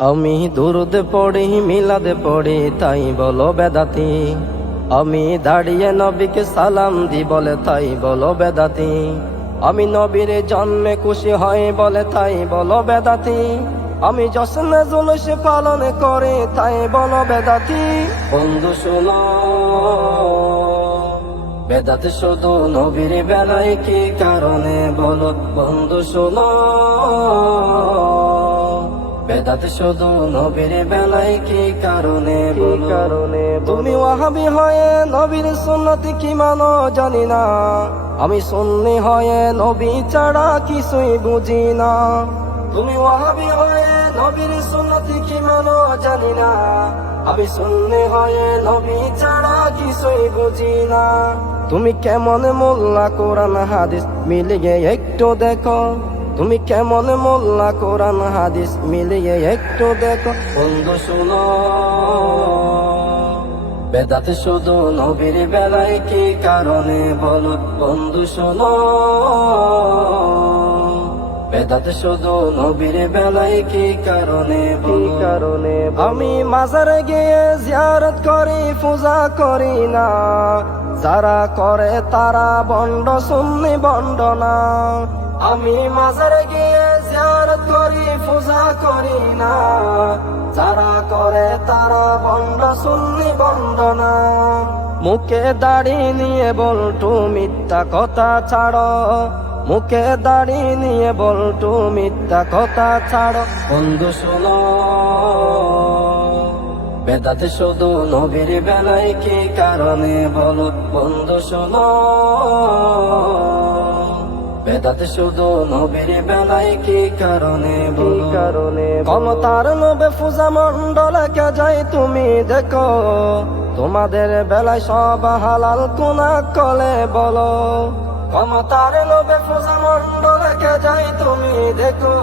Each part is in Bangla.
আমি দুরুদ পড়ি, মিলাদে পড়ি, তাই বলো বেদাতি। আমি দাঁড়িয়ে নবীকে সালাম দি, বলে তাই বলো বেদাতি। আমি নবীর জন্মে খুশি হয় বলে তাই বলো বেদাতি। আমি জশ্নে জুলুস পালন করে, তাই বলো বেদাতি। বন্ধু শোনো, বেদাতে শুধু নবীর বেলায় কি কারণে বলো? বন্ধু শোনো বেদাতে শুধু নবীর বেলায় কি কারণে কারণে তুমি ওয়াহাবি হয়ে নবীর সুন্নতি কি মানো জানি না। আমি সুন্নি হয়ে নবী ছাড়া কিছুই বুঝি না। তুমি ওয়াহাবি হয়ে নবীর সুন্নতি কি মানো জানি না। আমি সুন্নি হয়ে নবী ছাড়া কিছুই বুঝি না। তুমি কেমন মোল্লা কোরআন হাদিস মিলিয়ে একটু দেখো। তুমি কেমন মোল্লা কোরআন, হাদিস মিলিয়ে একটু দেখো। বন্ধু, শুনো। বেদাতে শুধু নবীর বেলায় কি কারণে বলো? বন্ধু, শোনো। বেদাতে শুধু নবীর বেলায় কি কারণে কি কারণে আমি মাজারে গিয়ে জিয়ারত করি পূজা করি না। যারা করে তারা বন্ড সুন্নি বন্ড না। আমি মাজারে গিয়ে জিয়ারত করি পূজা করি না। যারা করে তারা বন্ড সুন্নি বন্ড না। মুখে দাড়ি নিয়ে বলটু মিথ্যা কথা ছাড়ো। মুখে দাড়ি নিয়ে বলটু মিথ্যা কথা ছাড়ো। বন্ধু শোনো। বেদাতে শুধু নবীর বেলায় কি কারণে বলো বন্ধু শোনো। বেদাতে শুধু নবীর বেলায় কি কারণে কারণে ক্ষমতার লোভে পূজা মন্ডলকে যাই তুমি দেখো। তোমাদের বেলায় সব হালাল কোনা কলে বলো। ক্ষমতার লোভে পূজা মন্ডলকে যাই তুমি দেখো।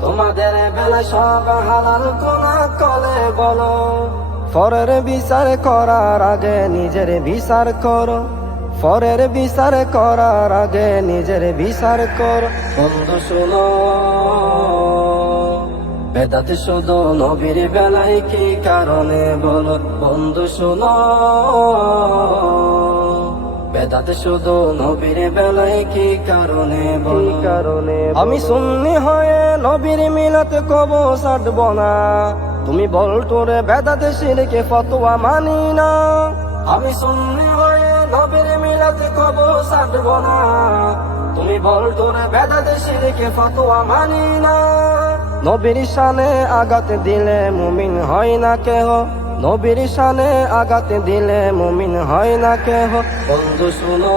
তোমাদের বেলা সব হালাল কোনা কলে বলো। পরের বিচার করার আগে নিজের বিচার করো। পরের বিচার করার আগে নিজের বিচার কর। বন্ধু, শোনো। বেদাতে শুধু নবীর বেলায় কি কারণে বলো? বন্ধু, শোনো। বেদাতে শুধু নবীর বেলায় কি কারণে বল? কারণে আমি সুন্নি হয়ে নবীর মিলাতে কব সাটব না। তুমি বল তোরে বেদাতে শিরকে ফতোয়া মানি না। আমি সুন্নি হয়ে নবীর মিলাতে কব সাটব না। তুমি বল তোরে বেদাতে শিরকে ফতোয়া মানি না। নবীর শানে আঘাত দিলে মুমিন হয় না কেহ। নবীর শানে আঘাত দিলে মুমিন হয় না কেহ। বন্ধু শুনো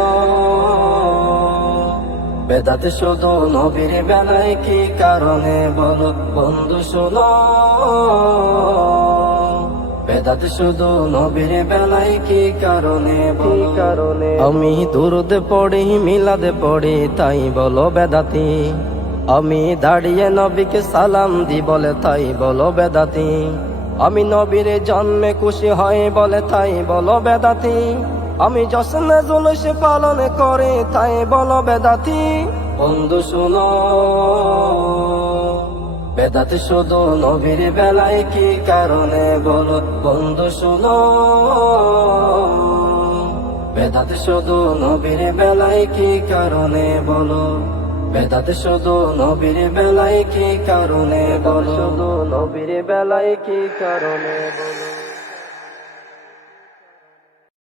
বেদাতে শুধু নবীর বেলায় কি কারণে বলো? বন্ধু শুনো বেদাতে শুধু নবীর বেলায় কি কারণে কি কারণে? আমি দুরুদ পড়ি মিলাদ পড়ি তাই বলো বেদাতি। আমি দাঁড়িয়ে নবীকে সালাম দি বলে তাই বলো বেদাতি। আমি নবীর জন্মে খুশি হয় বলে তাই বলো বেদাতি। আমি জশ্নে জুলুস পালন করে তাই বলো বেদাতি। বন্ধু শুনো, বেদাতে শুধু নবীর বেলায় কি কারণে বলো? বন্ধু শুনো, বেদাতে শুধু নবীর বেলায় কি কারণে বলো? বেদাতে শুধু নবীর বেলায় কি কারণে বল? শুধু নবীর বেলায় কি কারণে বলো?